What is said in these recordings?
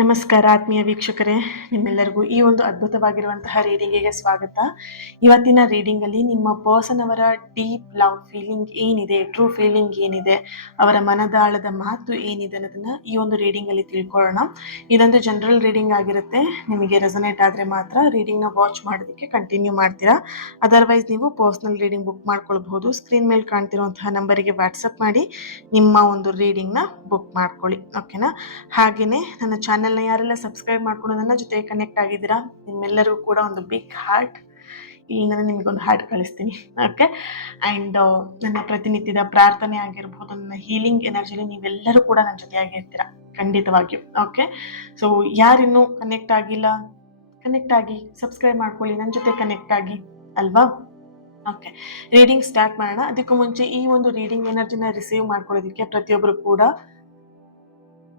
ನಮಸ್ಕಾರ ಆತ್ಮೀಯ ವೀಕ್ಷಕರೇ, ನಿಮ್ಮೆಲ್ಲರಿಗೂ ಈ ಒಂದು ಅದ್ಭುತವಾಗಿರುವಂತಹ ರೀಡಿಂಗಿಗೆ ಸ್ವಾಗತ. ಇವತ್ತಿನ ರೀಡಿಂಗಲ್ಲಿ ನಿಮ್ಮ ಪರ್ಸನ್ ಅವರ ಡೀಪ್ ಲವ್ ಫೀಲಿಂಗ್ ಏನಿದೆ, ಟ್ರೂ ಫೀಲಿಂಗ್ ಏನಿದೆ, ಅವರ ಮನದಾಳದ ಮಾತು ಏನಿದೆ ಅನ್ನೋದನ್ನ ಈ ಒಂದು ರೀಡಿಂಗಲ್ಲಿ ತಿಳ್ಕೊಳ್ಳೋಣ. ಇದೊಂದು ಜನರಲ್ ರೀಡಿಂಗ್ ಆಗಿರುತ್ತೆ. ನಿಮಗೆ ರೆಸನೇಟ್ ಆದರೆ ಮಾತ್ರ ರೀಡಿಂಗ್ನ ವಾಚ್ ಮಾಡೋದಕ್ಕೆ ಕಂಟಿನ್ಯೂ ಮಾಡ್ತೀರಾ. ಅದರ್ವೈಸ್ ನೀವು ಪರ್ಸನಲ್ ರೀಡಿಂಗ್ ಬುಕ್ ಮಾಡ್ಕೊಳ್ಬಹುದು. ಸ್ಕ್ರೀನ್ ಮೇಲೆ ಕಾಣ್ತಿರುವಂತಹ ನಂಬರಿಗೆ ವಾಟ್ಸಪ್ ಮಾಡಿ ನಿಮ್ಮ ಒಂದು ರೀಡಿಂಗ್ನ ಬುಕ್ ಮಾಡ್ಕೊಳ್ಳಿ. ಓಕೆನಾ? ಹಾಗೆಯೇ ನನ್ನ ಚಾನೆಲ್ನ ಯಾರೆಲ್ಲ ಸಬ್ಸ್ಕ್ರೈಬ್ ಮಾಡ್ಕೊಂಡು ನನ್ನ ಜೊತೆ ಕನೆಕ್ಟ್ ಆಗಿದ್ದೀರಾ, ನಿಮ್ಮೆಲ್ಲರಿಗೂ ಕೂಡ ಒಂದು ಬಿಗ್ ಹಾರ್ಟ್. ಇಲ್ಲಿ ನಾನು ನಿಮಗೊಂದು ಹಾರ್ಟ್ ಕಳಿಸ್ತೀನಿ. ಓಕೆ. ಆ್ಯಂಡ್ ನನ್ನ ಪ್ರತಿನಿತ್ಯದ ಪ್ರಾರ್ಥನೆ ಆಗಿರ್ಬೋದು, ನನ್ನ ಹೀಲಿಂಗ್ ಎನರ್ಜಿಲಿ ನೀವೆಲ್ಲರೂ ಕೂಡ ನನ್ನ ಜೊತೆಯಾಗಿರ್ತೀರಾ ಖಂಡಿತವಾಗಿಯೂ. ಓಕೆ. ಸೊ ಯಾರಿನ್ನೂ ಕನೆಕ್ಟ್ ಆಗಿಲ್ಲ, ಕನೆಕ್ಟ್ ಆಗಿ ಸಬ್ಸ್ಕ್ರೈಬ್ ಮಾಡ್ಕೊಳ್ಳಿ, ನನ್ನ ಜೊತೆ ಕನೆಕ್ಟ್ ಆಗಿ ಅಲ್ವಾ? ಓಕೆ, ರೀಡಿಂಗ್ ಸ್ಟಾರ್ಟ್ ಮಾಡೋಣ. ಅದಕ್ಕೂ ಮುಂಚೆ ಈ ಒಂದು ರೀಡಿಂಗ್ ಎನರ್ಜಿನ ರಿಸೀವ್ ಮಾಡ್ಕೊಳ್ಳೋದಕ್ಕೆ ಪ್ರತಿಯೊಬ್ಬರು ಕೂಡ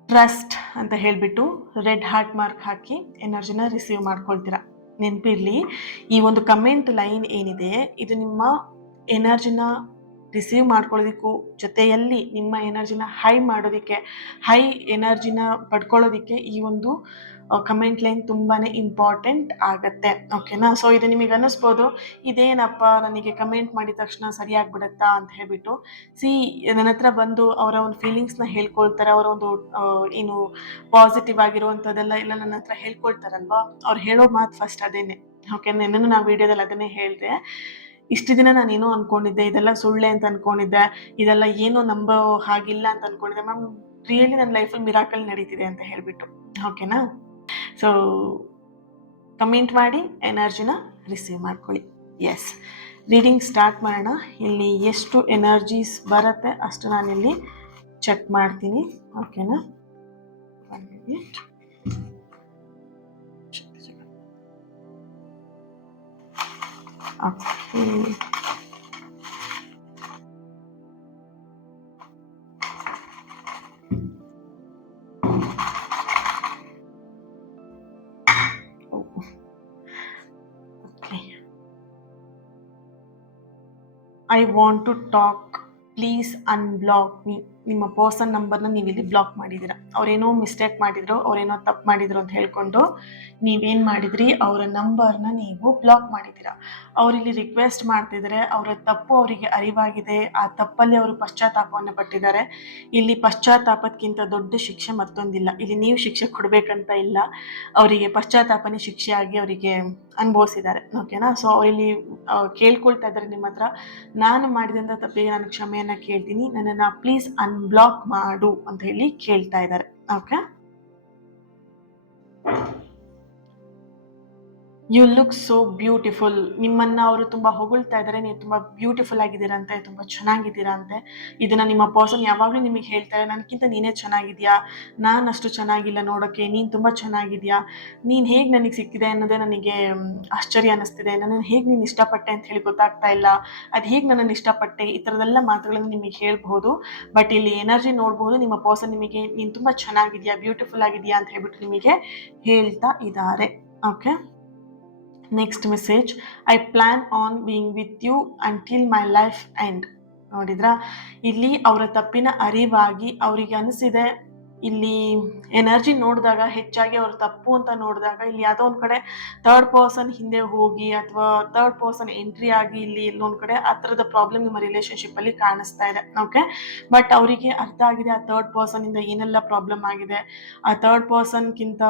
ಟ್ರಸ್ಟ್ ಅಂತ ಹೇಳಿಬಿಟ್ಟು ರೆಡ್ ಹಾರ್ಟ್ ಮಾರ್ಕ್ ಹಾಕಿ ಎನರ್ಜಿನ ರಿಸೀವ್ ಮಾಡ್ಕೊಳ್ತೀರಾ. ನೆನಪಿರ್ಲಿ, ಈ ಒಂದು ಕಮೆಂಟ್ ಲೈನ್ ಏನಿದೆ ಇದು ನಿಮ್ಮ ಎನರ್ಜಿನ ರಿಸೀವ್ ಮಾಡ್ಕೊಳ್ಳೋದಕ್ಕೂ ಜೊತೆಯಲ್ಲಿ ನಿಮ್ಮ ಎನರ್ಜಿನ ಹೈ ಮಾಡೋದಕ್ಕೆ, ಹೈ ಎನರ್ಜಿನ ಪಡ್ಕೊಳ್ಳೋದಕ್ಕೆ ಈ ಒಂದು ಕಮೆಂಟ್ ಲೈನ್ ತುಂಬಾನೇ ಇಂಪಾರ್ಟೆಂಟ್ ಆಗತ್ತೆ. ಓಕೆನಾ? ಸೊ ಇದು ನಿಮಗೆ ಅನ್ನಿಸ್ಬೋದು, ಇದೇನಪ್ಪ ನನಗೆ ಕಮೆಂಟ್ ಮಾಡಿದ ತಕ್ಷಣ ಸರಿಯಾಗ್ಬಿಡತ್ತಾ ಅಂತ ಹೇಳ್ಬಿಟ್ಟು. ನನ್ನ ಹತ್ರ ಬಂದು ಅವರ ಒಂದು ಫೀಲಿಂಗ್ಸ್ನ ಹೇಳ್ಕೊಳ್ತಾರೆ, ಅವರ ಒಂದು ಏನು ಪಾಸಿಟಿವ್ ಆಗಿರುವಂಥದ್ದೆಲ್ಲ ಎಲ್ಲ ನನ್ನ ಹತ್ರ ಹೇಳ್ಕೊಳ್ತಾರಲ್ವಾ, ಅವ್ರು ಹೇಳೋ ಮಾತು ಫಸ್ಟ್ ಅದೇನೆ. ಓಕೆ, ನೆನ್ನೆನೂ ನಾವು ವಿಡಿಯೋದಲ್ಲಿ ಅದನ್ನೇ ಹೇಳಿದೆ. ಇಷ್ಟು ದಿನ ನಾನು ಏನೋ ಅನ್ಕೊಂಡಿದ್ದೆ, ಇದೆಲ್ಲ ಸುಳ್ಳೆ ಅಂತ ಅನ್ಕೊಂಡಿದ್ದೆ, ಇದೆಲ್ಲ ಏನೋ ನಂಬೋ ಹಾಗಿಲ್ಲ ಅಂತ ಅನ್ಕೊಂಡಿದ್ದೆ ಮ್ಯಾಮ್, ರಿಯಲಿ ನನ್ನ ಲೈಫಲ್ಲಿ ಮಿರಾಕಲ್ ನಡೀತಿದೆ ಅಂತ ಹೇಳ್ಬಿಟ್ಟು. ಓಕೆನಾ? ಸೊ ಕಮೆಂಟ್ ಮಾಡಿ ಎನರ್ಜಿನ ರಿಸೀವ್ ಮಾಡ್ಕೊಳ್ಳಿ. ಎಸ್, ರೀಡಿಂಗ್ ಸ್ಟಾರ್ಟ್ ಮಾಡೋಣ. ಇಲ್ಲಿ ಎಷ್ಟು ಎನರ್ಜೀಸ್ ಬರುತ್ತೆ ಅಷ್ಟು ನಾನಿಲ್ಲಿ ಚೆಕ್ ಮಾಡ್ತೀನಿ. ಓಕೆನಾ? 1 minute. Okay, I want to talk, please unblock me. ನಿಮ್ಮ ಪರ್ಸನ್ ನಂಬರ್ನ ನೀವು ಇಲ್ಲಿ ಬ್ಲಾಕ್ ಮಾಡಿದ್ದೀರಾ. ಅವ್ರೇನೋ ಮಿಸ್ಟೇಕ್ ಮಾಡಿದ್ರು, ಅವ್ರೇನೋ ತಪ್ಪು ಮಾಡಿದ್ರು ಅಂತ ಹೇಳ್ಕೊಂಡು ನೀವೇನು ಮಾಡಿದ್ರಿ, ಅವರ ನಂಬರ್ನ ನೀವು ಬ್ಲಾಕ್ ಮಾಡಿದ್ದೀರಾ. ಅವರಿಲ್ಲಿ ರಿಕ್ವೆಸ್ಟ್ ಮಾಡ್ತಿದ್ದಾರೆ, ಅವರ ತಪ್ಪು ಅವರಿಗೆ ಅರಿವಾಗಿದೆ, ಆ ತಪ್ಪಲ್ಲಿ ಅವರು ಪಶ್ಚಾತ್ತಾಪವನ್ನು ಪಟ್ಟಿದ್ದಾರೆ. ಇಲ್ಲಿ ಪಶ್ಚಾತ್ತಾಪಕ್ಕಿಂತ ದೊಡ್ಡ ಶಿಕ್ಷೆ ಮತ್ತೊಂದಿಲ್ಲ. ಇಲ್ಲಿ ನೀವು ಶಿಕ್ಷೆ ಕೊಡಬೇಕಂತ ಇಲ್ಲ, ಅವರಿಗೆ ಪಶ್ಚಾತ್ತಾಪನೇ ಶಿಕ್ಷೆಯಾಗಿ ಅವರಿಗೆ ಅನುಭವಿಸಿದ್ದಾರೆ. ಓಕೆನಾ? ಸೊ ಅವರಿಲ್ಲಿ ಕೇಳ್ಕೊಳ್ತಾ ಇದ್ದಾರೆ ನಿಮ್ಮ ಹತ್ರ, ನಾನು ಮಾಡಿದಂಥ ತಪ್ಪಿಗೆ ನಾನು ಕ್ಷಮೆಯನ್ನು ಕೇಳ್ತೀನಿ, ನನ್ನನ್ನು ಪ್ಲೀಸ್ ಅನ್ಬ್ಲಾಕ್ ಮಾಡು ಅಂತ ಹೇಳಿ ಕೇಳ್ತಾ ಇದ್ದಾರೆ. Okay, you look so beautiful. ನಿಮ್ಮನ್ನು ಅವರು ತುಂಬ ಹೊಗಳ್ತಾ ಇದ್ದಾರೆ, ನೀವು ತುಂಬ ಬ್ಯೂಟಿಫುಲ್ ಆಗಿದ್ದೀರಂತೆ, ತುಂಬ ಚೆನ್ನಾಗಿದ್ದೀರಾ ಅಂತೆ. ಇದನ್ನು ನಿಮ್ಮ ಪರ್ಸನ್ ಯಾವಾಗಲೂ ನಿಮಗೆ ಹೇಳ್ತಾರೆ, ನನಗಿಂತ ನೀನೇ ಚೆನ್ನಾಗಿದೆಯಾ, ನಾನು ಅಷ್ಟು ಚೆನ್ನಾಗಿಲ್ಲ ನೋಡೋಕ್ಕೆ, ನೀನು ತುಂಬ ಚೆನ್ನಾಗಿದೆಯಾ, ನೀನು ಹೇಗೆ ನನಗೆ ಸಿಕ್ಕಿದೆ ಅನ್ನೋದೇ ನನಗೆ ಆಶ್ಚರ್ಯ ಅನ್ನಿಸ್ತಿದೆ, ನನ್ನನ್ನು ಹೇಗೆ ನೀನು ಇಷ್ಟಪಟ್ಟೆ ಅಂತ ಹೇಳಿ ಗೊತ್ತಾಗ್ತಾ ಇಲ್ಲ, ಅದು ಹೇಗೆ ನನ್ನನ್ನು ಇಷ್ಟಪಟ್ಟೆ, ಈ ಥರದೆಲ್ಲ ಮಾತುಗಳನ್ನು ನಿಮಗೆ ಹೇಳ್ಬೋದು. ಬಟ್ ಇಲ್ಲಿ ಎನರ್ಜಿ ನೋಡ್ಬೋದು, ನಿಮ್ಮ ಪರ್ಸನ್ ನಿಮಗೆ ನೀನು ತುಂಬ ಚೆನ್ನಾಗಿದೆಯಾ, ಬ್ಯೂಟಿಫುಲ್ ಆಗಿದೆಯಾ ಅಂತ ಹೇಳ್ಬಿಟ್ಟು ನಿಮಗೆ ಹೇಳ್ತಾ ಇದ್ದಾರೆ. Okay, next message, I plan on being with you until my life end. ನೋಡಿದ್ರಾ, ಇಲ್ಲಿ ಅವರ ತಪ್ಪಿನ ಅರಿವಾಗಿ ಅವರಿಗೆ ಅನಿಸಿದೆ, ಇಲ್ಲಿ ಎನರ್ಜಿ ನೋಡಿದಾಗ ಹೆಚ್ಚಾಗಿ ಅವ್ರ ತಪ್ಪು ಅಂತ ನೋಡಿದಾಗ ಇಲ್ಲಿ ಯಾವುದೋ ಒಂದು ಕಡೆ ಥರ್ಡ್ ಪರ್ಸನ್ ಹಿಂದೆ ಹೋಗಿ ಅಥವಾ ಥರ್ಡ್ ಪರ್ಸನ್ ಎಂಟ್ರಿ ಆಗಿ ಇಲ್ಲಿ ಎಲ್ಲೊಂದು ಕಡೆ ಆ ಥರದ ಪ್ರಾಬ್ಲಮ್ ನಿಮ್ಮ ರಿಲೇಷನ್ಶಿಪ್ಪಲ್ಲಿ ಕಾಣಿಸ್ತಾ ಇದೆ. ಓಕೆ, ಬಟ್ ಅವರಿಗೆ ಅರ್ಥ ಆಗಿದೆ ಆ ಥರ್ಡ್ ಪರ್ಸನಿಂದ ಏನೆಲ್ಲ ಪ್ರಾಬ್ಲಮ್ ಆಗಿದೆ, ಆ ಥರ್ಡ್ ಪರ್ಸನ್ಗಿಂತ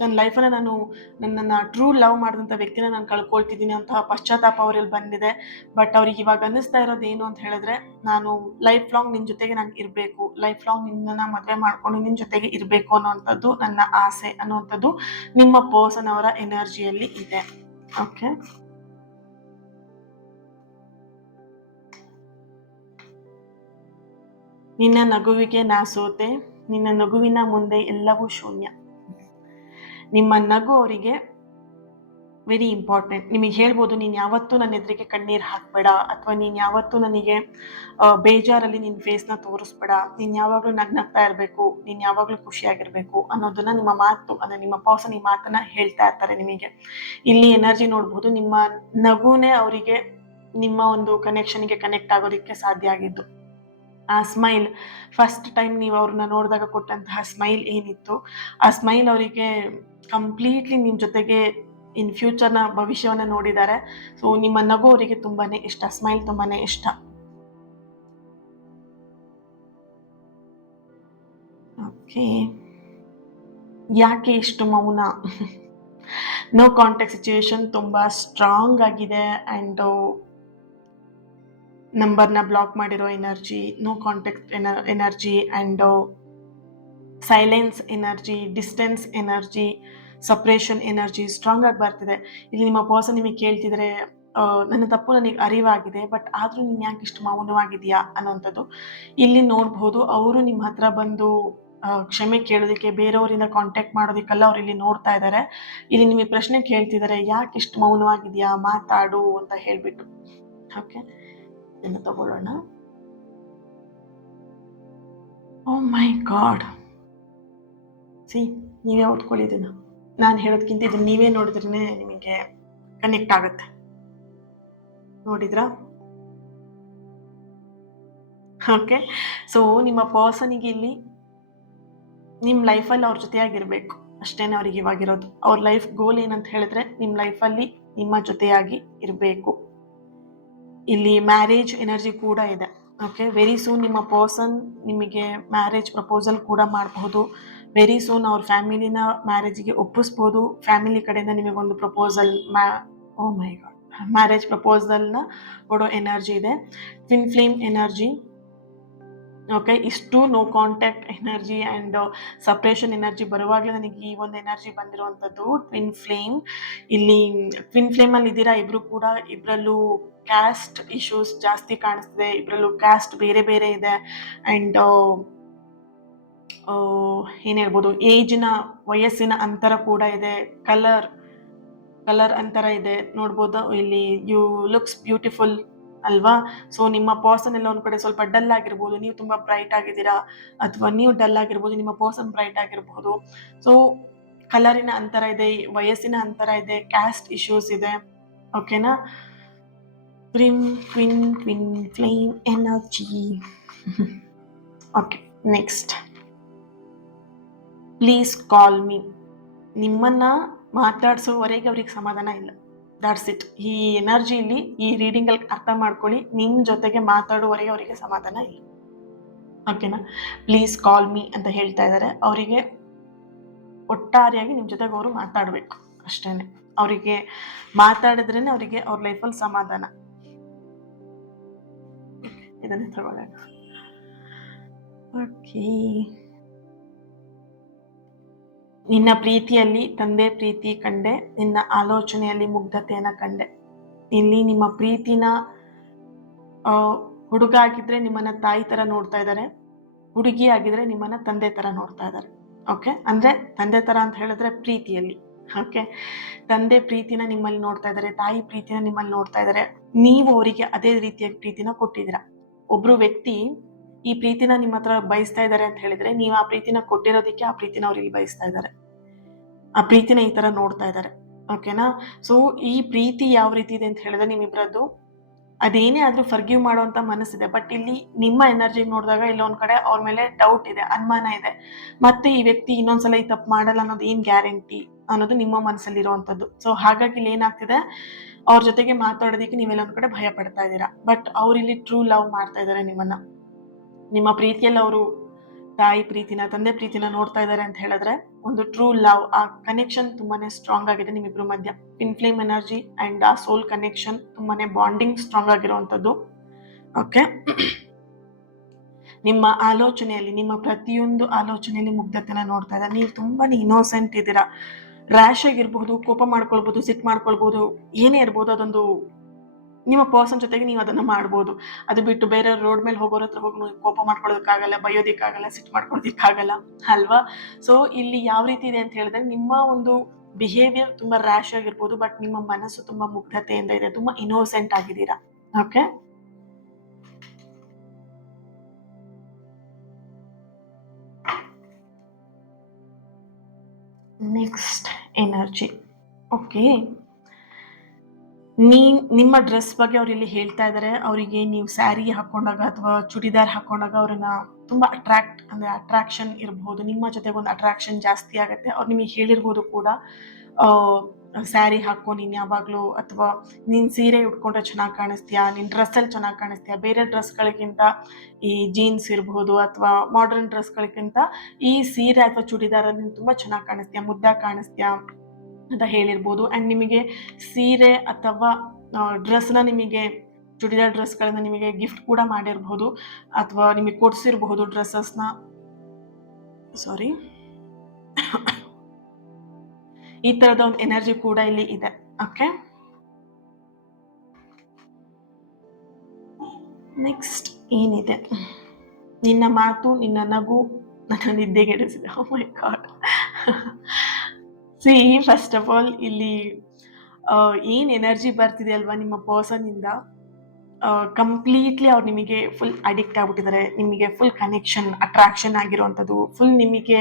ನನ್ನ ಲೈಫನ್ನು ನಾನು ನನ್ನನ್ನು ಟ್ರೂ ಲವ್ ಮಾಡಿದಂಥ ವ್ಯಕ್ತಿನ ನಾನು ಕಳ್ಕೊಳ್ತಿದ್ದೀನಿ ಅಂತ ಪಶ್ಚಾತ್ತಾಪ ಅವರಲ್ಲಿ ಬಂದಿದೆ. ಬಟ್ ಅವ್ರಿಗೆ ಇವಾಗ ಅನ್ನಿಸ್ತಾ ಇರೋದು ಏನು ಅಂತ ಹೇಳಿದ್ರೆ, ನಾನು ಲೈಫ್ ಲಾಂಗ್ ನಿನ್ನ ಜೊತೆಗೆ ನಾನು ಇರಬೇಕು, ಲೈಫ್ ಲಾಂಗ್ ನಿನ್ನನ್ನು ಮದುವೆ ಮಾಡಿಕೊಂಡು ನಿನ್ನ ಜೊತೆಗೆ ಇರಬೇಕು ಅನ್ನೋವಂಥದ್ದು ನನ್ನ ಆಸೆ ಅನ್ನೋವಂಥದ್ದು ನಿಮ್ಮ ಪರ್ಸನ್ ಅವರ ಎನರ್ಜಿಯಲ್ಲಿ ಇದೆ. ಓಕೆ, ನಿನ್ನ ನಗುವಿಗೆ ನಾ ಸೋತೆ, ನಿನ್ನ ನಗುವಿನ ಮುಂದೆ ಎಲ್ಲವೂ ಶೂನ್ಯ. ನಿಮ್ಮ ನಗು ಅವರಿಗೆ ವೆರಿ ಇಂಪಾರ್ಟೆಂಟ್. ನಿಮಗೆ ಹೇಳ್ಬೋದು, ನೀನು ಯಾವತ್ತೂ ನನ್ನ ಎದುರಿಗೆ ಕಣ್ಣೀರು ಹಾಕಬೇಡ, ಅಥವಾ ನೀನು ಯಾವತ್ತೂ ನನಗೆ ಬೇಜಾರಲ್ಲಿ ನಿನ್ನ ಫೇಸ್ನ ತೋರಿಸ್ಬೇಡ, ನೀನು ಯಾವಾಗಲೂ ನಗ್ನಗ್ತಾ ಇರಬೇಕು, ನೀನು ಯಾವಾಗಲೂ ಖುಷಿಯಾಗಿರಬೇಕು ಅನ್ನೋದನ್ನು ನಿಮ್ಮ ಮಾತು, ಅಂದರೆ ನಿಮ್ಮ ಪರ್ಸನ್ ಈ ಮಾತನ್ನು ಹೇಳ್ತಾ ಇರ್ತಾರೆ ನಿಮಗೆ. ಇಲ್ಲಿ ಎನರ್ಜಿ ನೋಡ್ಬೋದು, ನಿಮ್ಮ ನಗುನೇ ಅವರಿಗೆ ನಿಮ್ಮ ಒಂದು ಕನೆಕ್ಷನ್ಗೆ ಕನೆಕ್ಟ್ ಆಗೋದಕ್ಕೆ ಸಾಧ್ಯ ಆಗಿದ್ದು ಆ ಸ್ಮೈಲ್, ಫಸ್ಟ್ ಟೈಮ್ ನೀವು ಅವ್ರನ್ನ ನೋಡಿದಾಗ ಕೊಟ್ಟಂತಹ ಸ್ಮೈಲ್ ಏನಿತ್ತು, ಆ ಸ್ಮೈಲ್ ಅವರಿಗೆ ಕಂಪ್ಲೀಟ್ಲಿ ನಿಮ್ಮ ಜೊತೆಗೆ ಇನ್ ಫ್ಯೂಚರ್ನ ಭವಿಷ್ಯವನ್ನ ನೋಡಿದ್ದಾರೆ. ಸೊ ನಿಮ್ಮ ನಗು ಅವರಿಗೆ ತುಂಬಾನೇ ಇಷ್ಟ, ಸ್ಮೈಲ್ ತುಂಬಾನೇ ಇಷ್ಟ. ಓಕೆ, ಯಾಕೆ ಇಷ್ಟು ಮೌನ? ನೋ ಕಾಂಟ್ಯಾಕ್ಟ್ ಸಿಚುವೇಶನ್ ತುಂಬಾ ಸ್ಟ್ರಾಂಗ್ ಆಗಿದೆ ಆ್ಯಂಡ್ ನಂಬರ್ನ ಬ್ಲಾಕ್ ಮಾಡಿರೋ energy, no contact energy and silence energy, distance energy, suppression energy strong ಆಗಿ ಬರ್ತಿದೆ. ಇಲ್ಲಿ ನಿಮ್ಮ ಪರ್ಸನ್ ನಿಮಗೆ ಕೇಳ್ತಿದ್ರೆ, ನನ್ನ ತಪ್ಪು ನನಗೆ ಅರಿವಾಗಿದೆ, ಬಟ್ ಆದರೂ ನೀನು ಯಾಕೆ ಇಷ್ಟು ಮೌನವಾಗಿದೆಯಾ ಅನ್ನೋಂಥದ್ದು. ಇಲ್ಲಿ ನೋಡ್ಬೋದು ಅವರು ನಿಮ್ಮ ಹತ್ರ ಬಂದು ಕ್ಷಮೆ ಕೇಳೋದಕ್ಕೆ, ಬೇರೆಯವರಿಂದ ಕಾಂಟ್ಯಾಕ್ಟ್ ಮಾಡೋದಕ್ಕೆಲ್ಲ ಅವ್ರು ಇಲ್ಲಿ ನೋಡ್ತಾ ಇದ್ದಾರೆ. ಇಲ್ಲಿ ನಿಮಗೆ ಪ್ರಶ್ನೆ ಕೇಳ್ತಿದ್ದಾರೆ, ಯಾಕೆ ಇಷ್ಟು ಮೌನವಾಗಿದೆಯಾ, ಮಾತಾಡು ಅಂತ ಹೇಳ್ಬಿಟ್ಟು. ಓಕೆ, ಇದನ್ನು ತಗೊಳ್ಳೋಣ. ಓ ಮೈ ಗಾಡ್, ಸಿ, ನೀವೇ ಓದ್ಕೊಳ್ಳಿ ಇದನ್ನು. ನಾನು ಹೇಳೋದಕ್ಕಿಂತ ಇದನ್ನು ನೀವೇ ನೋಡಿದ್ರೇ ನಿಮಗೆ ಕನೆಕ್ಟ್ ಆಗುತ್ತೆ. ನೋಡಿದ್ರಾ? ಓಕೆ, ಸೊ ನಿಮ್ಮ ಪರ್ಸನಿಗೆ ಇಲ್ಲಿ ನಿಮ್ಮ ಲೈಫಲ್ಲಿ ಅವ್ರ ಜೊತೆಯಾಗಿರ್ಬೇಕು ಅಷ್ಟೇನೆ ಅವ್ರಿಗೆ ಇವಾಗಿರೋದು. ಅವ್ರ ಲೈಫ್ ಗೋಲ್ ಏನಂತ ಹೇಳಿದ್ರೆ ನಿಮ್ಮ ಲೈಫಲ್ಲಿ ನಿಮ್ಮ ಜೊತೆಯಾಗಿ ಇರಬೇಕು. ಇಲ್ಲಿ ಮ್ಯಾರೇಜ್ ಎನರ್ಜಿ ಕೂಡ ಇದೆ. ಓಕೆ, ವೆರಿ ಸೂನ್ ನಿಮ್ಮ ಪರ್ಸನ್ ನಿಮಗೆ ಮ್ಯಾರೇಜ್ ಪ್ರಪೋಸಲ್ ಕೂಡ ಮಾಡಬಹುದು. ವೆರಿ ಸೂನ್ ಅವ್ರ ಫ್ಯಾಮಿಲಿನ ಮ್ಯಾರೇಜ್ಗೆ ಒಪ್ಪಿಸ್ಬೋದು. ಫ್ಯಾಮಿಲಿ ಕಡೆಯಿಂದ ನಿಮಗೊಂದು proposal, oh my god, marriage ಪ್ರಪೋಸಲ್ನ ಕೊಡೋ ಎನರ್ಜಿ ಇದೆ. Twin flame energy. ಓಕೆ, ಇಷ್ಟು no contact energy and separation energy ಬರುವಾಗಲೇ ನನಗೆ ಈ ಒಂದು ಎನರ್ಜಿ ಬಂದಿರುವಂಥದ್ದು ಟ್ವಿನ್ ಫ್ಲೇಮ್. ಇಲ್ಲಿ ಟ್ವಿನ್ ಫ್ಲೇಮಲ್ಲಿ ಇದ್ದೀರಾ ಇಬ್ಬರು ಕೂಡ. ಇಬ್ಬರಲ್ಲೂ ಕ್ಯಾಸ್ಟ್ ಇಶ್ಯೂಸ್ ಜಾಸ್ತಿ ಕಾಣಿಸ್ತಿದೆ, ಇಬ್ಬರಲ್ಲೂ ಕ್ಯಾಸ್ಟ್ ಬೇರೆ ಬೇರೆ ಇದೆ ಆ್ಯಂಡ್ ಏನು ಹೇಳ್ಬೋದು, ಏಜ್ನ, ವಯಸ್ಸಿನ ಅಂತರ ಕೂಡ ಇದೆ, ಕಲರ್ ಅಂತರ ಇದೆ. ನೋಡ್ಬೋದು ಇಲ್ಲಿ, ಯು ಲುಕ್ಸ್ ಬ್ಯೂಟಿಫುಲ್ ಅಲ್ವಾ? ಸೊ ನಿಮ್ಮ ಪರ್ಸನ್ ಎಲ್ಲ ಒಂದು ಕಡೆ ಸ್ವಲ್ಪ ಡಲ್ ಆಗಿರ್ಬೋದು, ನೀವು ತುಂಬ ಬ್ರೈಟ್ ಆಗಿದ್ದೀರಾ, ಅಥವಾ ನೀವು ಡಲ್ ಆಗಿರ್ಬೋದು, ನಿಮ್ಮ ಪರ್ಸನ್ ಬ್ರೈಟ್ ಆಗಿರ್ಬೋದು. ಸೊ ಕಲರಿನ ಅಂತರ ಇದೆ, ವಯಸ್ಸಿನ ಅಂತರ ಇದೆ, ಕ್ಯಾಸ್ಟ್ ಇಶ್ಯೂಸ್ ಇದೆ. ಓಕೆನಾ? Twin flame energy. Okay, next, please call me. ನಿಮ್ಮನ್ನ ಮಾತಾಡ್ಸೋವರೆಗೆ ಅವ್ರಿಗೆ ಸಮಾಧಾನ ಇಲ್ಲ. That's it. ಈ ಎನರ್ಜಿಲಿ, ಈ ರೀಡಿಂಗಲ್ಲಿ ಅರ್ಥ ಮಾಡ್ಕೊಳ್ಳಿ, ನಿಮ್ಮ ಜೊತೆಗೆ ಮಾತಾಡುವವರೆಗೆ ಅವರಿಗೆ ಸಮಾಧಾನ ಇಲ್ಲ. ಓಕೆನಾ? ಪ್ಲೀಸ್ ಕಾಲ್ ಮೀ ಅಂತ ಹೇಳ್ತಾ ಇದ್ದಾರೆ. ಅವರಿಗೆ ಒಟ್ಟಾರೆಯಾಗಿ ನಿಮ್ಮ ಜೊತೆಗೆ ಅವರು ಮಾತಾಡಬೇಕು ಅಷ್ಟೇನೆ. ಅವರಿಗೆ ಮಾತಾಡಿದ್ರೇ ಅವರಿಗೆ ಅವ್ರ ಲೈಫಲ್ಲಿ ಸಮಾಧಾನ. ಇದನ್ನೇ ತಗೊಳ್ಳೋಣ. ಓಕೆ, ನಿನ್ನ ಪ್ರೀತಿಯಲ್ಲಿ ತಂದೆ ಪ್ರೀತಿ ಕಂಡೆ, ನಿನ್ನ ಆಲೋಚನೆಯಲ್ಲಿ ಮುಗ್ಧತೆಯನ್ನು ಕಂಡೆ. ಇಲ್ಲಿ ನಿಮ್ಮ ಪ್ರೀತಿನ ಹುಡುಗ ಆಗಿದ್ರೆ ನಿಮ್ಮನ್ನ ತಾಯಿ ತರ ನೋಡ್ತಾ ಇದ್ದಾರೆ, ಹುಡುಗಿ ಆಗಿದ್ರೆ ನಿಮ್ಮನ್ನ ತಂದೆ ತರ ನೋಡ್ತಾ ಇದ್ದಾರೆ. ಓಕೆ, ಅಂದ್ರೆ ತಂದೆ ತರ ಅಂತ ಹೇಳಿದ್ರೆ ಪ್ರೀತಿಯಲ್ಲಿ. ಓಕೆ, ತಂದೆ ಪ್ರೀತಿನ ನಿಮ್ಮಲ್ಲಿ ನೋಡ್ತಾ ಇದ್ದಾರೆ, ತಾಯಿ ಪ್ರೀತಿನ ನಿಮ್ಮಲ್ಲಿ ನೋಡ್ತಾ ಇದ್ದಾರೆ. ನೀವು ಅವರಿಗೆ ಅದೇ ರೀತಿಯ ಪ್ರೀತಿನ ಕೊಟ್ಟಿದ್ದೀರಾ. ಒಬ್ರು ವ್ಯಕ್ತಿ ಈ ಪ್ರೀತಿನ ನಿಮ್ಮ ಹತ್ರ ಬಯಸ್ತಾ ಇದ್ದಾರೆ ಅಂತ ಹೇಳಿದ್ರೆ, ನೀವು ಆ ಪ್ರೀತಿನ ಕೊಟ್ಟಿರೋದಕ್ಕೆ ಆ ಪ್ರೀತಿನ ಅವ್ರು ಇಲ್ಲಿ ಬಯಸ್ತಾ ಇದ್ದಾರೆ, ಆ ಪ್ರೀತಿನ ಈ ತರ ನೋಡ್ತಾ ಇದ್ದಾರೆ. ಓಕೆನಾ? ಸೊ ಈ ಪ್ರೀತಿ ಯಾವ ರೀತಿ ಇದೆ ಅಂತ ಹೇಳಿದ್ರೆ, ನಿಮ್ಮಿಬ್ಬರದ್ದು ಅದೇನೇ ಆದ್ರೂ ಫರ್ಗಿವ್ ಮಾಡುವಂತ ಮನಸ್ಸಿದೆ. ಬಟ್ ಇಲ್ಲಿ ನಿಮ್ಮ ಎನರ್ಜಿ ನೋಡಿದಾಗ ಇಲ್ಲೊಂದ್ ಕಡೆ ಅವ್ರ ಮೇಲೆ ಡೌಟ್ ಇದೆ, ಅನುಮಾನ ಇದೆ. ಮತ್ತೆ ಈ ವ್ಯಕ್ತಿ ಇನ್ನೊಂದ್ಸಲ ಈ ತಪ್ಪು ಮಾಡಲ್ಲ ಅನ್ನೋದು ಏನ್ ಗ್ಯಾರಂಟಿ ಅನ್ನೋದು ನಿಮ್ಮ ಮನಸ್ಸಲ್ಲಿ ಇರುವಂತದ್ದು. ಸೊ ಹಾಗಾಗಿ ಇಲ್ಲಿ ಏನಾಗ್ತಿದೆ, ಅವ್ರ ಜೊತೆಗೆ ಮಾತಾಡೋದಕ್ಕೆ ನೀವೆಲ್ಲ ಒಂದ್ ಕಡೆ ಭಯ ಪಡ್ತಾ ಇದ್ದೀರಾ. ಬಟ್ ಅವ್ರು ಇಲ್ಲಿ ಟ್ರೂ ಲವ್ ಮಾಡ್ತಾ ಇದ್ದಾರೆ ನಿಮ್ಮನ್ನ. ನಿಮ್ಮ ಪ್ರೀತಿಯಲ್ಲಿ ಅವರು ತಾಯಿ ಪ್ರೀತಿನ, ತಂದೆ ಪ್ರೀತಿನ ನೋಡ್ತಾ ಇದ್ದಾರೆ ಅಂತ ಹೇಳಿದ್ರೆ, ಒಂದು ಟ್ರೂ ಲವ್, ಆ ಕನೆಕ್ಷನ್ ತುಂಬಾನೇ ಸ್ಟ್ರಾಂಗ್ ಆಗಿದೆ ನಿಮ್ಮಿಬ್ರು ಮಧ್ಯ. ಟ್ವಿನ್ ಫ್ಲೇಮ್ ಎನರ್ಜಿ ಅಂಡ್ ಆ ಸೋಲ್ ಕನೆಕ್ಷನ್ ತುಂಬಾನೇ ಬಾಂಡಿಂಗ್ ಸ್ಟ್ರಾಂಗ್ ಆಗಿರುವಂತದ್ದು. ಓಕೆ, ನಿಮ್ಮ ಆಲೋಚನೆಯಲ್ಲಿ, ನಿಮ್ಮ ಪ್ರತಿಯೊಂದು ಆಲೋಚನೆಯಲ್ಲಿ ಮುಗ್ಧತೆನ ನೋಡ್ತಾ ಇದ್ದಾರೆ. ನೀವು ತುಂಬಾನೇ ಇನ್ನೋಸೆಂಟ್ ಇದ್ದೀರಾ. ರ್ಯಾಶ್ ಆಗಿರ್ಬಹುದು, ಕೋಪ ಮಾಡ್ಕೊಳ್ಬಹುದು, ಸಿಟ್ ಮಾಡ್ಕೊಳ್ಬಹುದು, ಏನೇ ಇರ್ಬೋದು, ಅದೊಂದು ನಿಮ್ಮ ಪರ್ಸನ್ ಜೊತೆಗೆ ನೀವು ಅದನ್ನ ಮಾಡ್ಬೋದು. ಅದು ಬಿಟ್ಟು ಬೇರೆ ರೋಡ್ ಮೇಲೆ ಹೋಗೋರ ಹತ್ರ ಹೋಗಿ ಕೋಪ ಮಾಡ್ಕೊಳ್ಳೋದಕ್ಕಾಗಲ್ಲ, ಬೈಯೋದಿಕ್ಕಾಗಲ್ಲ, ಸಿಟ್ ಮಾಡ್ಕೊಳ್ಳೋದಿಕ್ಕಾಗಲ್ಲ ಅಲ್ವಾ? ಸೊ ಇಲ್ಲಿ ಯಾವ ರೀತಿ ಇದೆ ಅಂತ ಹೇಳಿದ್ರೆ, ನಿಮ್ಮ ಒಂದು ಬಿಹೇವಿಯರ್ ತುಂಬಾ ರ್ಯಾಶ್ ಆಗಿರ್ಬೋದು, ಬಟ್ ನಿಮ್ಮ ಮನಸ್ಸು ತುಂಬಾ ಮುಗ್ಧತೆಯಿಂದ ಇದೆ, ತುಂಬಾ ಇನ್ನೋಸೆಂಟ್ ಆಗಿದ್ದೀರಾ. Okay, next energy. ಓಕೆ, ನಿಮ್ಮ ಡ್ರೆಸ್ ಬಗ್ಗೆ ಅವ್ರು ಇಲ್ಲಿ ಹೇಳ್ತಾ ಇದ್ದಾರೆ. ಅವರಿಗೆ ನೀವು ಸ್ಯಾರಿ ಹಾಕೊಂಡಾಗ ಅಥವಾ ಚೂಡಿದಾರ್ ಹಾಕೊಂಡಾಗ ಅವ್ರನ್ನ ತುಂಬಾ ಅಟ್ರಾಕ್ಷನ್ ಇರಬಹುದು. ನಿಮ್ಮ ಜೊತೆಗೆ ಒಂದು ಅಟ್ರಾಕ್ಷನ್ ಜಾಸ್ತಿ ಆಗುತ್ತೆ. ಅವ್ರು ನಿಮಗೆ ಹೇಳಿರ್ಬೋದು ಕೂಡ, ಸ್ಯಾರಿ ಹಾಕೋ ನೀನ್ ಯಾವಾಗ್ಲೂ, ಅಥವಾ ನೀನ್ ಸೀರೆ ಉಟ್ಕೊಂಡ್ರೆ ಚೆನ್ನಾಗಿ ಕಾಣಿಸ್ತೀಯಾ, ನಿನ್ ಡ್ರೆಸ್ಸಲ್ಲಿ ಚೆನ್ನಾಗಿ ಕಾಣಿಸ್ತೀಯಾ, ಬೇರೆ ಡ್ರೆಸ್ಗಳಿಗಿಂತ ಈ ಜೀನ್ಸ್ ಇರ್ಬೋದು ಅಥವಾ ಮಾಡರ್ನ್ ಡ್ರೆಸ್ಗಳಿಗಿಂತ ಈ ಸೀರೆ ಅಥವಾ ಚೂಡಿದಾರಲ್ಲಿ ನೀನ್ ತುಂಬಾ ಚೆನ್ನಾಗಿ ಕಾಣಿಸ್ತೀಯಾ, ಮುದ್ದಾಗಿ ಕಾಣಿಸ್ತೀಯಾ ಅಂತ ಹೇಳಿರ್ಬೋದು. ಆ್ಯಂಡ್ ನಿಮಗೆ ಸೀರೆ ಅಥವಾ ಡ್ರೆಸ್ನ ನಿಮಗೆ ಚೂಡಿದಾರ್ ಡ್ರೆಸ್ಗಳನ್ನ ನಿಮಗೆ ಗಿಫ್ಟ್ ಕೂಡ ಮಾಡಿರ್ಬೋದು, ಅಥವಾ ನಿಮಗೆ ಕೊಡ್ಸಿರ್ಬಹುದು ಡ್ರೆಸ್ಸಸ್ನ. ಸಾರಿ, ಈ ತರದ ಒಂದು ಎನರ್ಜಿ ಕೂಡ ಇಲ್ಲಿ ಇದೆ. ಓಕೆ, ನೆಕ್ಸ್ಟ್ ಏನಿದೆ, ನಿನ್ನ ಮಾತು, ನಿನ್ನ ನಗು ನನ್ನ ನಿದ್ದೆಗೆಡಿಸಿದೆ. Oh my god. See, first of all ಇಲ್ಲಿ ಏನ್ ಎನರ್ಜಿ ಬರ್ತಿದೆ ಅಲ್ವಾ ನಿಮ್ಮ ಪರ್ಸನ್ ಇಂದ, ಕಂಪ್ಲೀಟ್ಲಿ ಅವ್ರು ನಿಮಗೆ ಫುಲ್ ಅಡಿಕ್ಟ್ ಆಗ್ಬಿಟ್ಟಿದ್ದಾರೆ. ನಿಮಗೆ ಫುಲ್ ಕನೆಕ್ಷನ್, ಅಟ್ರಾಕ್ಷನ್ ಆಗಿರುವಂಥದ್ದು, ಫುಲ್ ನಿಮಗೆ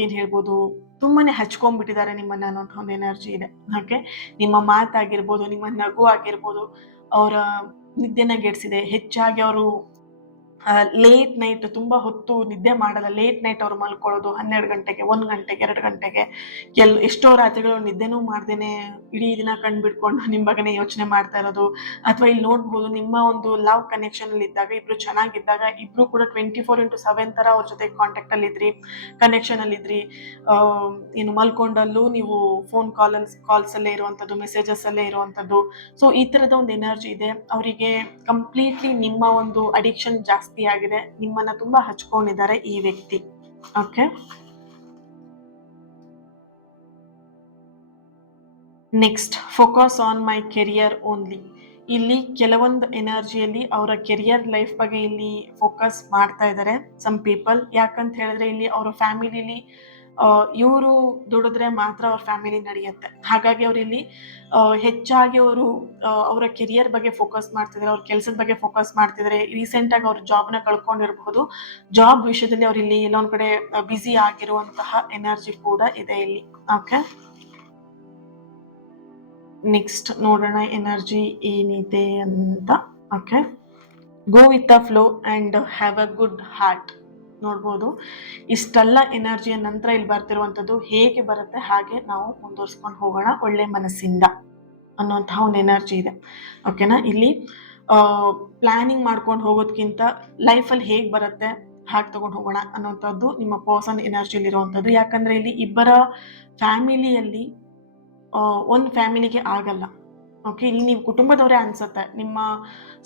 ಏನು ಹೇಳ್ಬೋದು, ತುಂಬಾನೇ ಹಚ್ಕೊಂಡ್ಬಿಟ್ಟಿದ್ದಾರೆ ನಿಮ್ಮನ್ನ ಅನ್ನೋಂಥ ಒಂದು ಎನರ್ಜಿ ಇದೆ. ಓಕೆ, ನಿಮ್ಮ ಮಾತಾಗಿರ್ಬೋದು, ನಿಮ್ಮ ನಗು ಆಗಿರ್ಬೋದು ಅವರ ನಿದ್ದೆನ ಗೆಡ್ಸಿದೆ. ಹೆಚ್ಚಾಗಿ ಅವರು ಲೇಟ್ ನೈಟ್, ತುಂಬಾ ಹೊತ್ತು ನಿದ್ದೆ ಮಾಡಲ್ಲ. ಲೇಟ್ ನೈಟ್ ಅವ್ರು ಮಲ್ಕೊಳ್ಳೋದು 12 ಗಂಟೆಗೆ, 1 ಗಂಟೆಗೆ, 2 ಗಂಟೆಗೆ, ಎಷ್ಟೋ ರಾತ್ರಿಗಳು ನಿದ್ದೆನೂ ಮಾಡ್ದೇನೆ ಇಡೀ ದಿನ ಕಣ್ಬಿಡ್ಕೊಂಡು ನಿಮ್ ಬಗ್ಗೆನೇ ಯೋಚನೆ ಮಾಡ್ತಾ ಇರೋದು. ಅಥವಾ ಇಲ್ಲಿ ನೋಡ್ಬೋದು, ನಿಮ್ಮ ಒಂದು ಲವ್ ಕನೆಕ್ಷನ್ ಅಲ್ಲಿ ಇದ್ದಾಗ, ಇಬ್ರು ಚೆನ್ನಾಗಿದ್ದಾಗ, ಇಬ್ರು ಕೂಡ 24x7 ತರ ಅವ್ರ ಜೊತೆ ಕಾಂಟ್ಯಾಕ್ಟ್ ಅಲ್ಲಿ ಇದ್ರಿ, ಕನೆಕ್ಷನ್ ಅಲ್ಲಿ ಇದ್ರಿ. ಏನು ಮಲ್ಕೊಂಡಲ್ಲೂ ನೀವು ಫೋನ್ ಕಾಲ್ಸ್ ಅಲ್ಲೇ ಇರುವಂತದ್ದು, ಮೆಸೇಜಸ್ ಅಲ್ಲೇ ಇರುವಂತದ್ದು. ಸೊ ಈ ತರದ ಒಂದು ಎನರ್ಜಿ ಇದೆ ಅವರಿಗೆ. ಕಂಪ್ಲೀಟ್ಲಿ ನಿಮ್ಮ ಒಂದು ಅಡಿಕ್ಷನ್ ಜಾಸ್ತಿ ಆಗಿದೆ. ನಿಮ್ಮನ್ನ ತುಂಬಾ ಹಚ್ಕೊಂಡಿದ್ದಾರೆ ಈ ವ್ಯಕ್ತಿ. Okay, next, focus on my career only. ಇಲ್ಲಿ ಕೆಲವೊಂದು ಎನರ್ಜಿಯಲ್ಲಿ ಅವರ ಕೆರಿಯರ್ ಲೈಫ್ ಬಗ್ಗೆ ಇಲ್ಲಿ ಫೋಕಸ್ ಮಾಡ್ತಾ ಇದ್ದಾರೆ ಸಮ್ ಪೀಪಲ್. ಯಾಕಂತ ಹೇಳಿದ್ರೆ ಇಲ್ಲಿ ಅವರ ಫ್ಯಾಮಿಲಿಲಿ ಇವರು ದುಡಿದ್ರೆ ಮಾತ್ರ ಅವ್ರ ಫ್ಯಾಮಿಲಿ ನಡೆಯುತ್ತೆ. ಹಾಗಾಗಿ ಅವ್ರು ಇಲ್ಲಿ ಹೆಚ್ಚಾಗಿ ಅವರು ಅವರ ಕೆರಿಯರ್ ಬಗ್ಗೆ ಫೋಕಸ್ ಮಾಡ್ತಿದ್ದಾರೆ, ಅವ್ರ ಕೆಲಸದ ಬಗ್ಗೆ ಫೋಕಸ್ ಮಾಡ್ತಿದ್ದಾರೆ. ರೀಸೆಂಟ್ ಆಗಿ ಅವ್ರ ಜಾಬ್ನ ಕಳ್ಕೊಂಡಿರಬಹುದು. ಜಾಬ್ ವಿಷಯದಲ್ಲಿ ಅವ್ರು ಇಲ್ಲಿ ಎಲ್ಲೊಂದ್ ಕಡೆ ಬ್ಯುಸಿ ಆಗಿರುವಂತಹ ಎನರ್ಜಿ ಕೂಡ ಇದೆ ಇಲ್ಲಿ. ಓಕೆ, ನೆಕ್ಸ್ಟ್ ನೋಡೋಣ ಎನರ್ಜಿ ಏನಿದೆ ಅಂತ. Okay, go with the flow and have a good heart. ನೋಡ್ಬೋದು, ಇಷ್ಟೆಲ್ಲ ಎನರ್ಜಿಯ ನಂತರ ಇಲ್ಲಿ ಬರ್ತಿರುವಂಥದ್ದು ಹೇಗೆ ಬರುತ್ತೆ ಹಾಗೆ ನಾವು ಮುಂದುವರ್ಸ್ಕೊಂಡು ಹೋಗೋಣ ಒಳ್ಳೆ ಮನಸ್ಸಿಂದ ಅನ್ನೋಂತಹ ಒಂದು ಎನರ್ಜಿ ಇದೆ. ಓಕೆನಾ, ಇಲ್ಲಿ ಪ್ಲಾನಿಂಗ್ ಮಾಡ್ಕೊಂಡು ಹೋಗೋದ್ಕಿಂತ ಲೈಫಲ್ಲಿ ಹೇಗೆ ಬರುತ್ತೆ ಹಾಗೆ ತಗೊಂಡು ಹೋಗೋಣ ಅನ್ನೋಂಥದ್ದು ನಿಮ್ಮ ಪರ್ಸನ್ ಎನರ್ಜಿಯಲ್ಲಿ ಇರುವಂಥದ್ದು. ಯಾಕಂದ್ರೆ ಇಲ್ಲಿ ಇಬ್ಬರ ಫ್ಯಾಮಿಲಿಯಲ್ಲಿ ಒಂದು ಫ್ಯಾಮಿಲಿಗೆ ಆಗಲ್ಲ. ಓಕೆ, ಇಲ್ಲಿ ನೀವು ಕುಟುಂಬದವರೇ ಅನ್ಸುತ್ತೆ, ನಿಮ್ಮ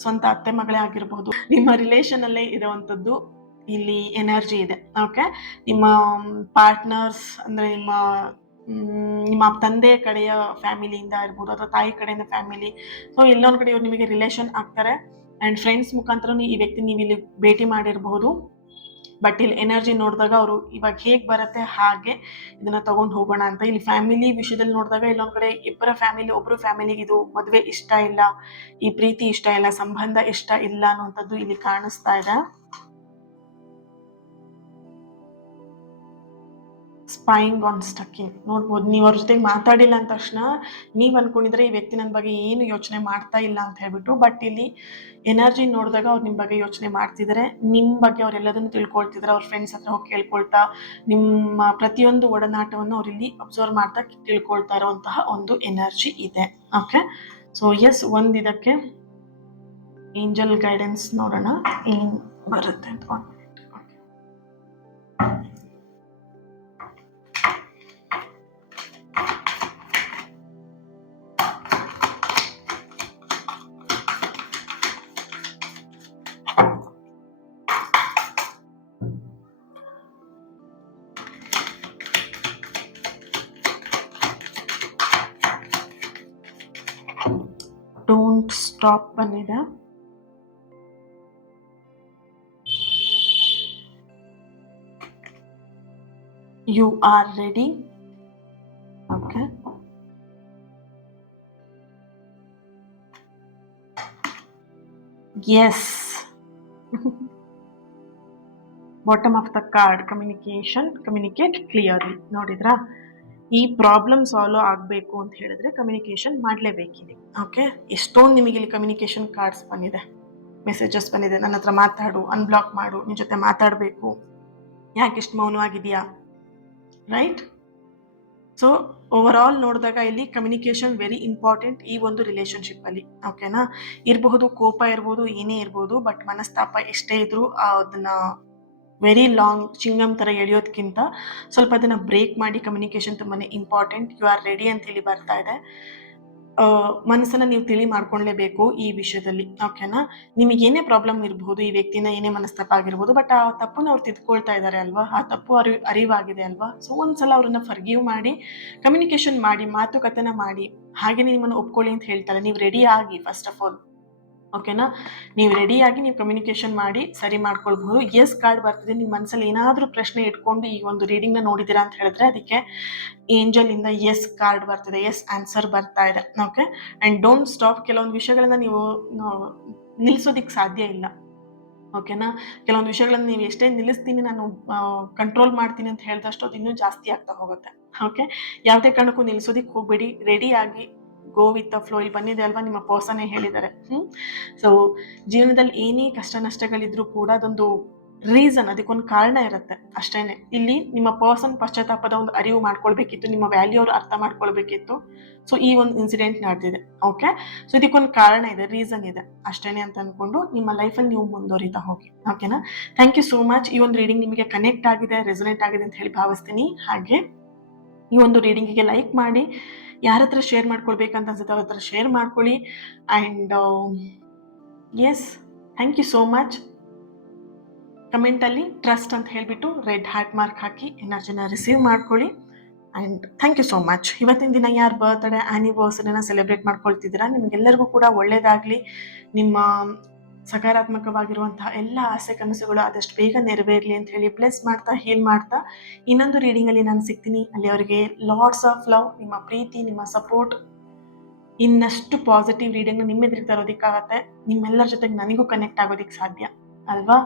ಸ್ವಂತ ಅತ್ತೆ ಮಗಳೇ ಆಗಿರಬಹುದು, ನಿಮ್ಮ ರಿಲೇಷನ್ ಅಲ್ಲೇ ಇರುವಂಥದ್ದು ಇಲ್ಲಿ ಎನರ್ಜಿ ಇದೆ. ಓಕೆ, ನಿಮ್ಮ ಪಾರ್ಟ್ನರ್ಸ್ ಅಂದ್ರೆ ನಿಮ್ಮ ತಂದೆ ಕಡೆಯ ಫ್ಯಾಮಿಲಿಯಿಂದ ಇರ್ಬೋದು, ಅಥವಾ ತಾಯಿ ಕಡೆಯಿಂದ ಫ್ಯಾಮಿಲಿ. ಸೊ ಎಲ್ಲೊಂದ್ ಕಡೆ ಇವ್ರು ನಿಮಗೆ ರಿಲೇಷನ್ ಆಗ್ತಾರೆ. ಅಂಡ್ ಫ್ರೆಂಡ್ಸ್ ಮುಖಾಂತರ ಈ ವ್ಯಕ್ತಿ ನೀವು ಇಲ್ಲಿ ಭೇಟಿ ಮಾಡಿರಬಹುದು. ಬಟ್ ಇಲ್ಲಿ ಎನರ್ಜಿ ನೋಡಿದಾಗ ಅವರು ಇವಾಗ ಹೇಗ್ ಬರುತ್ತೆ ಹಾಗೆ ಇದನ್ನ ತಗೊಂಡು ಹೋಗೋಣ ಅಂತ. ಇಲ್ಲಿ ಫ್ಯಾಮಿಲಿ ವಿಷಯದಲ್ಲಿ ನೋಡಿದಾಗ ಇಲ್ಲೊಂದ್ ಕಡೆ ಇಬ್ಬರ ಫ್ಯಾಮಿಲಿ, ಒಬ್ರು ಫ್ಯಾಮಿಲಿಗೆ ಇದು ಮದುವೆ ಇಷ್ಟ ಇಲ್ಲ, ಈ ಪ್ರೀತಿ ಇಷ್ಟ ಇಲ್ಲ, ಸಂಬಂಧ ಇಷ್ಟ ಇಲ್ಲ ಅನ್ನುವಂಥದ್ದು ಇಲ್ಲಿ ಕಾಣಿಸ್ತಾ ಇದೆ. Spying on stalking. ನೋಡ್ಬೋದು, ನೀವು ಅವ್ರ ಜೊತೆಗೆ ಮಾತಾಡಿಲ್ಲ ಅಂದ ತಕ್ಷಣ ನೀವು ಅನ್ಕೊಂಡಿದ್ರೆ ಈ ವ್ಯಕ್ತಿ ನನ್ನ ಬಗ್ಗೆ ಏನು ಯೋಚನೆ ಮಾಡ್ತಾ ಇಲ್ಲ ಅಂತ ಹೇಳ್ಬಿಟ್ಟು. ಬಟ್ ಇಲ್ಲಿ ಎನರ್ಜಿ ನೋಡಿದಾಗ ಅವ್ರು ನಿಮ್ಮ ಬಗ್ಗೆ ಯೋಚನೆ ಮಾಡ್ತಿದ್ದಾರೆ, ನಿಮ್ಮ ಬಗ್ಗೆ ಅವ್ರೆಲ್ಲದನ್ನು ತಿಳ್ಕೊಳ್ತಿದ್ದಾರೆ. ಅವ್ರ ಫ್ರೆಂಡ್ಸ್ ಹತ್ರ ಹೋಗಿ ಕೇಳ್ಕೊಳ್ತಾ, ನಿಮ್ಮ ಪ್ರತಿಯೊಂದು ಒಡನಾಟವನ್ನು ಅವ್ರಿಲ್ಲಿ ಅಬ್ಸರ್ವ್ ಮಾಡ್ತಾ ತಿಳ್ಕೊಳ್ತಾ ಇರುವಂತಹ ಒಂದು ಎನರ್ಜಿ ಇದೆ. ಓಕೆ, ಸೊ ಎಸ್, ಒಂದಿದಕ್ಕೆ ಏಂಜಲ್ ಗೈಡೆನ್ಸ್ ನೋಡೋಣ ಏನ್ ಬರುತ್ತೆ ಅಂತ. ಡೋಂಟ್ ಸ್ಟಾಪ್ ಬಂದಿದೆ. You are ready. Okay, yes. Bottom of the card, communicate clearly. ನೋಡಿದ್ರಾ, ಈ ಪ್ರಾಬ್ಲಮ್ ಸಾಲ್ವ್ ಆಗಬೇಕು ಅಂತ ಹೇಳಿದ್ರೆ ಕಮ್ಯುನಿಕೇಷನ್ ಮಾಡಲೇಬೇಕಿದೆ. ಓಕೆ, ಎಷ್ಟೊಂದು ನಿಮಗೆ ಇಲ್ಲಿ ಕಮ್ಯುನಿಕೇಷನ್ ಕಾರ್ಡ್ಸ್ ಬಂದಿದೆ, ಮೆಸೇಜಸ್ ಬಂದಿದೆ, ನನ್ನ ಹತ್ರ ಮಾತಾಡು, ಅನ್ಬ್ಲಾಕ್ ಮಾಡು, ನಿನ್ನ ಜೊತೆ ಮಾತಾಡಬೇಕು, ಯಾಕೆ ಇಷ್ಟು ಮೌನವಾಗಿದೆಯಾ, ರೈಟ್? ಸೊ ಓವರ್ ಆಲ್ ನೋಡಿದಾಗ ಇಲ್ಲಿ ಕಮ್ಯುನಿಕೇಷನ್ ವೆರಿ ಇಂಪಾರ್ಟೆಂಟ್ ಈ ಒಂದು ರಿಲೇಶನ್ಶಿಪ್ ಅಲ್ಲಿ. ಓಕೆನಾ, ಇರಬಹುದು ಕೋಪ ಇರ್ಬೋದು, ಏನೇ ಇರ್ಬೋದು, ಬಟ್ ಮನಸ್ತಾಪ ಎಷ್ಟೇ ಇದ್ರು ಅದನ್ನ ವೆರಿ ಲಾಂಗ್ ಚಿಂಗಮ್ ತರ ಎಳೆಯೋದಕ್ಕಿಂತ ಸ್ವಲ್ಪ ಅದನ್ನ ಬ್ರೇಕ್ ಮಾಡಿ ಕಮ್ಯುನಿಕೇಶನ್ ತುಂಬಾನೇ ಇಂಪಾರ್ಟೆಂಟ್. ಯು ಆರ್ ರೆಡಿ ಅಂತ ಹೇಳಿ ಬರ್ತಾ ಇದೆ. ಮನಸ್ಸನ್ನ ನೀವು ತಿಳಿ ಮಾಡ್ಕೊಳ್ಳೇಬೇಕು ಈ ವಿಷಯದಲ್ಲಿ. ಓಕೆನಾ, ನಿಮಗೆ ಏನೇ ಪ್ರಾಬ್ಲಮ್ ಇರಬಹುದು, ಈ ವ್ಯಕ್ತಿನ ಏನೇ ಮನಸ್ತಾಪ ಆಗಿರ್ಬೋದು, ಬಟ್ ಆ ತಪ್ಪನ್ನ ಅವ್ರು ತಿದ್ಕೊಳ್ತಾ ಇದ್ದಾರೆ ಅಲ್ವಾ, ಆ ತಪ್ಪು ಅರಿವಾಗಿದೆ ಅಲ್ವಾ. ಸೊ ಒಂದ್ಸಲ ಅವ್ರನ್ನ ಫರ್ಗಿವ್ ಮಾಡಿ ಕಮ್ಯುನಿಕೇಶನ್ ಮಾಡಿ, ಮಾತುಕತೆನ ಮಾಡಿ, ಹಾಗೇನೆ ನಿಮ್ಮನ್ನು ಒಪ್ಕೊಳ್ಳಿ ಅಂತ ಹೇಳ್ತಾರೆ. ನೀವು ರೆಡಿ ಆಗಿ ಫಸ್ಟ್ ಆಫ್ ಆಲ್. ಓಕೆನಾ, ನೀವು ರೆಡಿಯಾಗಿ ನೀವು ಕಮ್ಯುನಿಕೇಶನ್ ಮಾಡಿ ಸರಿ ಮಾಡ್ಕೊಳ್ಬಹುದು. ಎಸ್ ಕಾರ್ಡ್ ಬರ್ತಿದೆ, ನಿಮ್ಮ ಮನಸ್ಸಲ್ಲಿ ಏನಾದರೂ ಪ್ರಶ್ನೆ ಇಟ್ಕೊಂಡು ಈ ಒಂದು ರೀಡಿಂಗ್ನ ನೋಡಿದ್ದೀರಾ ಅಂತ ಹೇಳಿದ್ರೆ ಅದಕ್ಕೆ ಏಂಜಲ್ ಇಂದ ಎಸ್ ಕಾರ್ಡ್ ಬರ್ತಿದೆ, ಎಸ್ ಆನ್ಸರ್ ಬರ್ತಾ ಇದೆ. Okay, and don't stop. ಕೆಲವೊಂದು ವಿಷಯಗಳನ್ನ ನೀವು ನಿಲ್ಲಿಸೋದಿಕ್ಕೆ ಸಾಧ್ಯ ಇಲ್ಲ. ಓಕೆನಾ, ಕೆಲವೊಂದು ವಿಷಯಗಳನ್ನ ನೀವು ಎಷ್ಟೇ ನಿಲ್ಲಿಸ್ತೀನಿ, ನಾನು ಕಂಟ್ರೋಲ್ ಮಾಡ್ತೀನಿ ಅಂತ ಹೇಳಿದಷ್ಟು ಅದು ಇನ್ನೂ ಜಾಸ್ತಿ ಆಗ್ತಾ ಹೋಗುತ್ತೆ. ಓಕೆ, ಯಾವುದೇ ಕಾರಣಕ್ಕೂ ನಿಲ್ಲಿಸೋದಿಕ್ಕೆ ಹೋಗ್ಬೇಡಿ, ರೆಡಿ ಆಗಿ ಗೋ ವಿತ್ ದ ಫ್ಲೋ. ಇಲ್ಲಿ ಬಂದಿದೆ ಅಲ್ವಾ, ನಿಮ್ಮ ಪರ್ಸನ್ನೇ ಹೇಳಿದ್ದಾರೆ. ಸೊ ಜೀವನದಲ್ಲಿ ಏನೇ ಕಷ್ಟ ನಷ್ಟಗಳಿದ್ರೂ ಕೂಡ ಅದೊಂದು ರೀಸನ್, ಅದಕ್ಕೊಂದು ಕಾರಣ ಇರುತ್ತೆ ಅಷ್ಟೇನೆ. ಇಲ್ಲಿ ನಿಮ್ಮ ಪರ್ಸನ್ ಪಶ್ಚಾತ್ತಾಪದ ಒಂದು ಅರಿವು ಮಾಡ್ಕೊಳ್ಬೇಕಿತ್ತು, ನಿಮ್ಮ ವ್ಯಾಲ್ಯೂ ಅವ್ರು ಅರ್ಥ ಮಾಡ್ಕೊಳ್ಬೇಕಿತ್ತು. ಸೊ ಈ ಒಂದು ಇನ್ಸಿಡೆಂಟ್ ನಡೆದಿದೆ. ಓಕೆ, ಸೊ ಇದಕ್ಕೊಂದು ಕಾರಣ ಇದೆ, ರೀಸನ್ ಇದೆ ಅಷ್ಟೇನೆ ಅಂತ ಅನ್ಕೊಂಡು ನಿಮ್ಮ ಲೈಫಲ್ಲಿ ನೀವು ಮುಂದುವರಿತಾ ಹೋಗಿ. ಓಕೆನಾ, ಥ್ಯಾಂಕ್ ಯು ಸೋ ಮಚ್. ಈ ಒಂದು ರೀಡಿಂಗ್ ನಿಮಗೆ ಕನೆಕ್ಟ್ ಆಗಿದೆ, ರೆಸೊನೇಟ್ ಆಗಿದೆ ಅಂತ ಹೇಳಿ ಭಾವಿಸ್ತೀನಿ. ಹಾಗೆ ಈ ಒಂದು ರೀಡಿಂಗಿಗೆ ಲೈಕ್ ಮಾಡಿ, ಯಾರ ಹತ್ರ ಶೇರ್ ಮಾಡ್ಕೊಳ್ಬೇಕಂತ ಅನ್ಸುತ್ತೆ ಅವ್ರ ಹತ್ರ ಶೇರ್ ಮಾಡ್ಕೊಳ್ಳಿ. And yes, thank you so much. ಕಮೆಂಟಲ್ಲಿ ಟ್ರಸ್ಟ್ ಅಂತ ಹೇಳಿಬಿಟ್ಟು ರೆಡ್ ಹಾರ್ಟ್ ಮಾರ್ಕ್ ಹಾಕಿ ಎನರ್ಜಿನ ರಿಸೀವ್ ಮಾಡ್ಕೊಳ್ಳಿ. And thank you so much. ಇವತ್ತಿನ ದಿನ ಯಾರು ಬರ್ತ್ಡೇ ಆ್ಯನಿವರ್ಸರಿನ ಸೆಲೆಬ್ರೇಟ್ ಮಾಡ್ಕೊಳ್ತಿದ್ದೀರಾ, ನಿಮಗೆಲ್ಲರಿಗೂ ಕೂಡ ಒಳ್ಳೆಯದಾಗಲಿ. ನಿಮ್ಮ ಸಕಾರಾತ್ಮಕವಾಗಿರುವಂತಹ ಎಲ್ಲ ಆಸೆ ಕನಸುಗಳು ಆದಷ್ಟು ಬೇಗ ನೆರವೇರಲಿ ಅಂತ ಹೇಳಿ ಬ್ಲೆಸ್ ಮಾಡ್ತಾ, ಹೀಲ್ ಮಾಡ್ತಾ, ಇನ್ನೊಂದು ರೀಡಿಂಗಲ್ಲಿ ನಾನು ಸಿಗ್ತೀನಿ. ಅಲ್ಲಿವರೆಗೆ ಲಾಟ್ಸ್ ಆಫ್ ಲವ್, ನಿಮ್ಮ ಪ್ರೀತಿ, ನಿಮ್ಮ ಸಪೋರ್ಟ್, ಇನ್ನಷ್ಟು ಪಾಸಿಟಿವ್ ರೀಡಿಂಗ್ನ ನಿಮ್ಮ ಎದುರಿಗೆ ತರೋದಕ್ಕಾಗತ್ತೆ. ನಿಮ್ಮೆಲ್ಲರ ಜೊತೆಗೆ ನನಗೂ ಕನೆಕ್ಟ್ ಆಗೋದಕ್ಕೆ ಸಾಧ್ಯ ಅಲ್ವಾ.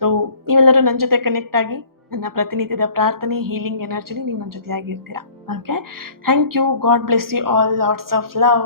ಸೊ ನೀವೆಲ್ಲರೂ ನನ್ನ ಜೊತೆ ಕನೆಕ್ಟ್ ಆಗಿ ನನ್ನ ಪ್ರತಿನಿತ್ಯದ ಪ್ರಾರ್ಥನೆ, ಹೀಲಿಂಗ್ ಎನರ್ಜಿಲಿ ನೀವು ನನ್ನ ಜೊತೆಯಾಗಿರ್ತೀರಾ. Okay, thank you. God bless you all. Lots of love.